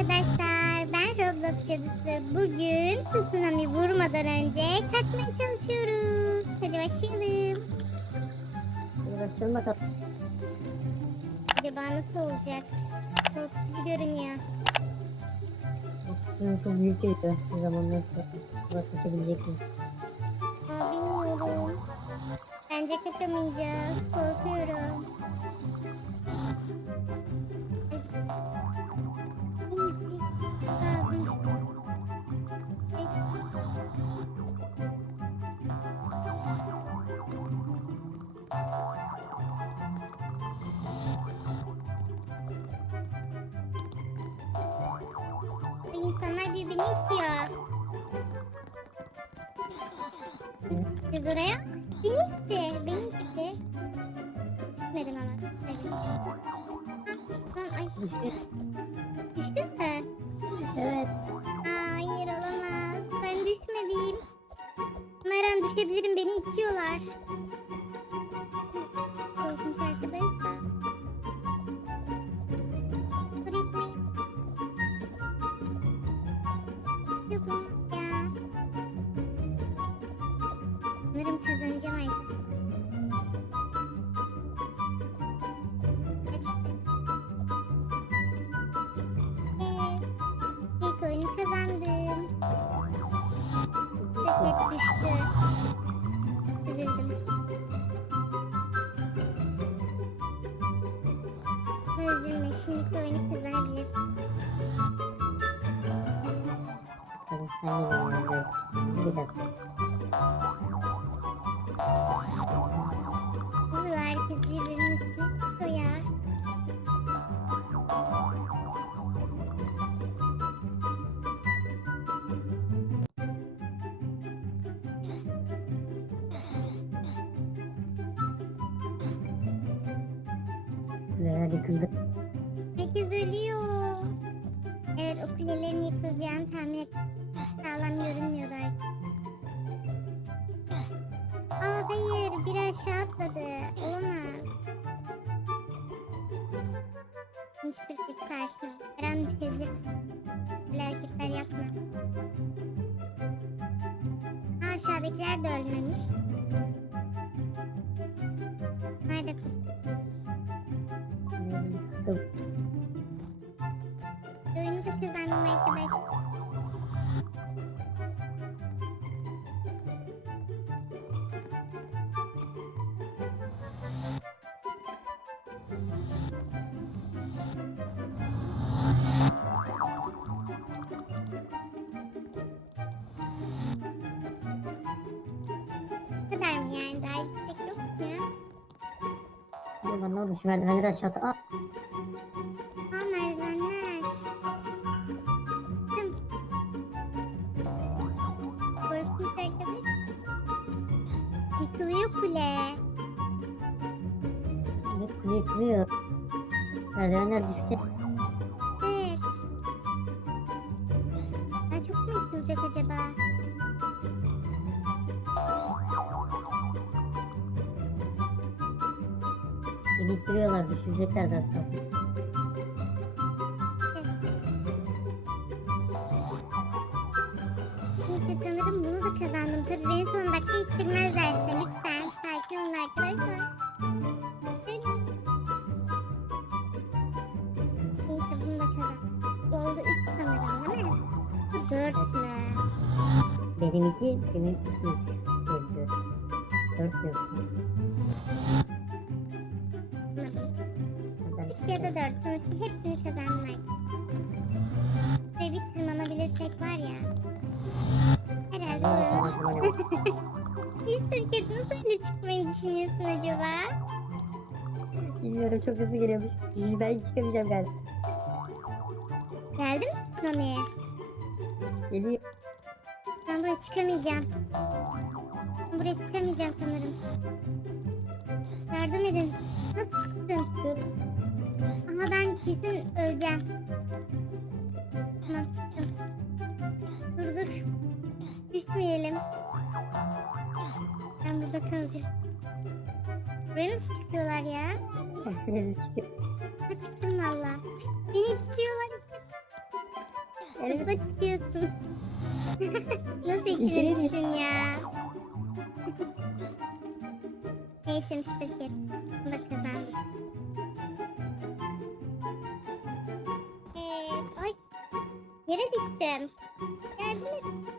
arkadaşlar. Ben Roblox cadısı. Bugün tsunami vurmadan önce kaçmaya çalışıyoruz. Hadi başlayalım. Hadi başlayalım bakalım. Acaba nasıl olacak? Korkutucu görünüyor. Suyun çok büyük geliyor. O zaman nasıl? Bak kaçabilecek mi? Bilmiyorum. Bence kaçamayacağız. Korkuyorum. Siz oraya? Beni itti. Beni itti. Gitmedim ama. Tamam, ay İşte düştün mü? evet. Hayır olamaz. Ben düşmedim. An düşebilirim. Beni itiyorlar. Set düştü. Üzüldüm. Üzülme. Şimdiki oyunu kazanabilirsin. Benimle Bir dakika. Kuleler yıkıldı. Herkes ölüyor. Evet o kulelerin yıkılacağını tahmin ettim. Sağlam görünmüyordu artık. Aa hayır biri aşağı atladı. Olamaz. Mr. Pig karşıma. Her an düşebilir. Böyle hareketler yapma. Ha, aşağıdakiler de ölmemiş. Yıkıldı. Oyunu da kazandım arkadaşlar. Yani? Daha yüksek yok mu ya? Ulan ne oldu? Şu merdivenleri aşağı at. Aa, Aa Yıkılıyor kule. ne kule yıkılıyor. Merdivenler düştü. Evet. Ben çok mu yıkılacak acaba? Beni ittiriyorlar. Düşürecekler da kazandım. Tabii beni son dakika ittirmezlerse Benim iki, senin üç. Diyebiliyorum. Dört. Anladım. Ben ya da 4 sonuçta hepsini kazandım artık. Ve bir tırmanabilirsek var ya. Herhalde bak. Biz Türkiye'de nasıl öyle çıkmayı düşünüyorsun acaba? Bilmiyorum çok hızlı geliyormuş. Ben çıkamayacağım galiba. Geldi mi Nami'ye? Geliyor. Ben buraya çıkamayacağım. Ben buraya çıkamayacağım sanırım. Yardım edin. Nasıl çıktın? Tut. Ama ben kesin öleceğim. Tamam çıktım. Dur dur. Düşmeyelim. Ben burada kalacağım. Buraya nasıl çıkıyorlar ya? Çıkıyor. Ha çıktım valla. Beni ittiriyorlar. Zıpla çıkıyorsun. Nasıl içine düştün ya? Neyse Mr. Cat. Bunu da kazandım. Evet. Ay. Yere düştüm. Yardım et.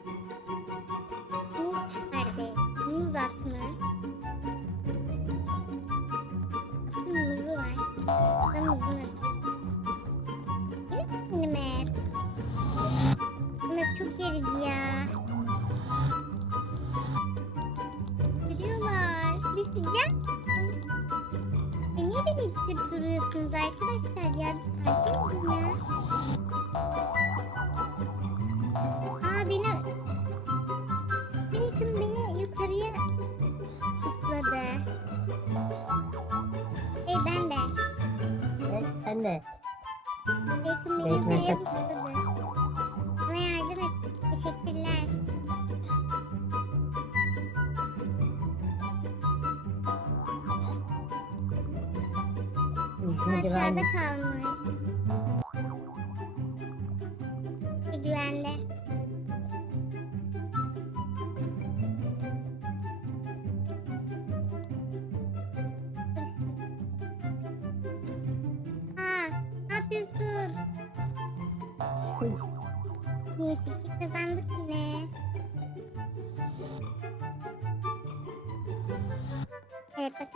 Beni ittirip duruyorsunuz arkadaşlar ya? Olun ya. Aa beni... Beni kim beni yukarıya ısladı. Hey ben de. Evet sen de. Bacon beni yukarıya sen- Hadi Aşağıda kalmış. Ve güvende. Aa, ne yapıyorsun? Neyse ki kazandık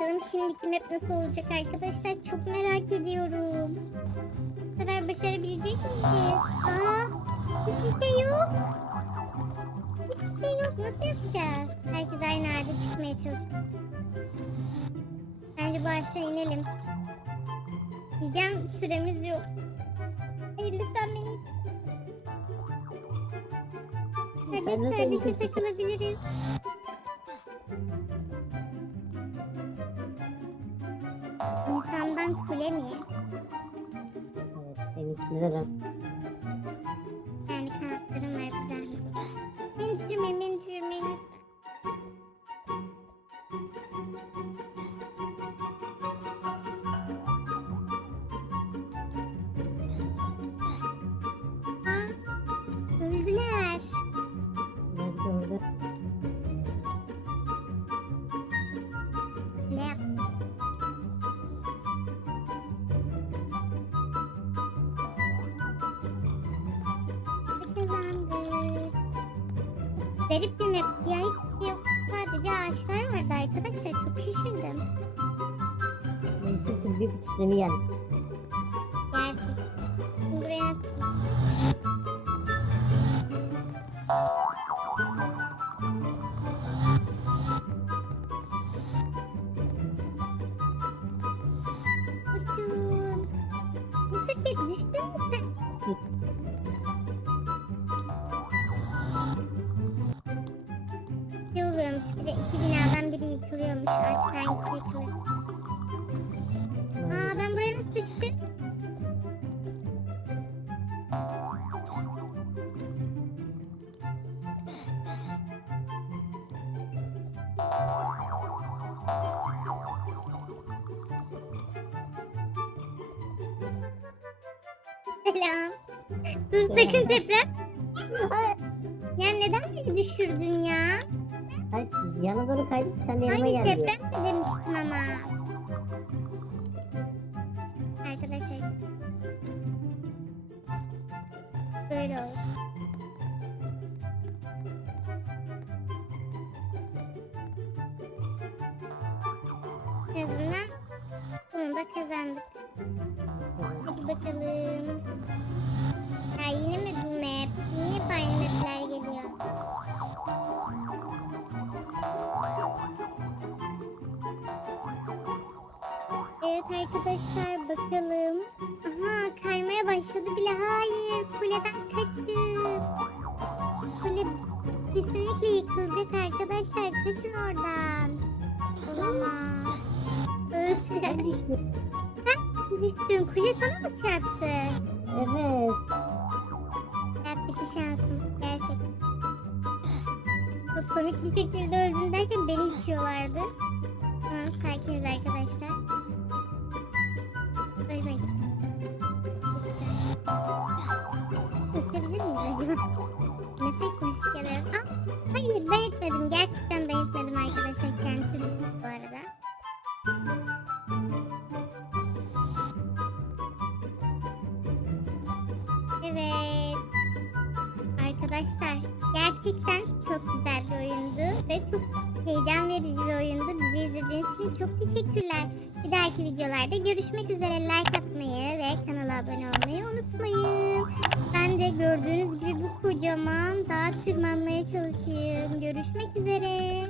bakalım şimdiki map nasıl olacak arkadaşlar çok merak ediyorum. Bu sefer başarabilecek miyiz? Aa hiçbir şey yok. Hiçbir şey yok nasıl yapacağız? Herkes aynı halde çıkmaya çalışıyor. Bence bu ağaçtan inelim. Diyeceğim süremiz yok. Hayır lütfen beni. Kardeşe bir şey- takılabiliriz. Senin üstünde Garip bir map ya hiçbir şey yok. Sadece ağaçlar vardı arkadaşlar çok şaşırdım. Neyse ki bir bütünlemi geldi. Gerçek. Buraya Ne oluyormuş bir de iki binadan biri yıkılıyormuş artık hangisi yıkılırsa. Aa ben buraya nasıl düştüm? Selam. Dur sakın deprem. Ya neden beni düşürdün ya? Hayır yana doğru kaydık sen de yanıma Hayır deprem mi demiştim ama. Arkadaşlar. Böyle oldu. Azından bunu da kazandık. Hadi bakalım. Ya yine mi bu map? Niye aynı mapler Evet arkadaşlar bakalım. Aha kaymaya başladı bile. Hayır kuleden kaçın. Kule kesinlikle yıkılacak arkadaşlar. Kaçın oradan. Olamaz. Ben Öldü. düştüm. Düştün. Kule sana mı çarptı? Evet. Hayattaki şansım. Gerçekten. Çok komik bir şekilde öldün derken beni itiyorlardı. Tamam sakiniz arkadaşlar. Meslek mi? Gelelim. Aa, hayır ben etmedim. Gerçekten ben etmedim arkadaşlar. Kendisi bu arada. Evet. Arkadaşlar gerçekten çok güzel bir oyundu ve çok heyecan verici bir oyundu. Bizi izlediğiniz için çok teşekkürler. Bir dahaki videolarda görüşmek üzere. Like atmayı ve kanala abone olmayı unutmayın. Ben de gördüğünüz gibi bu kocaman dağa tırmanmaya çalışayım. Görüşmek üzere.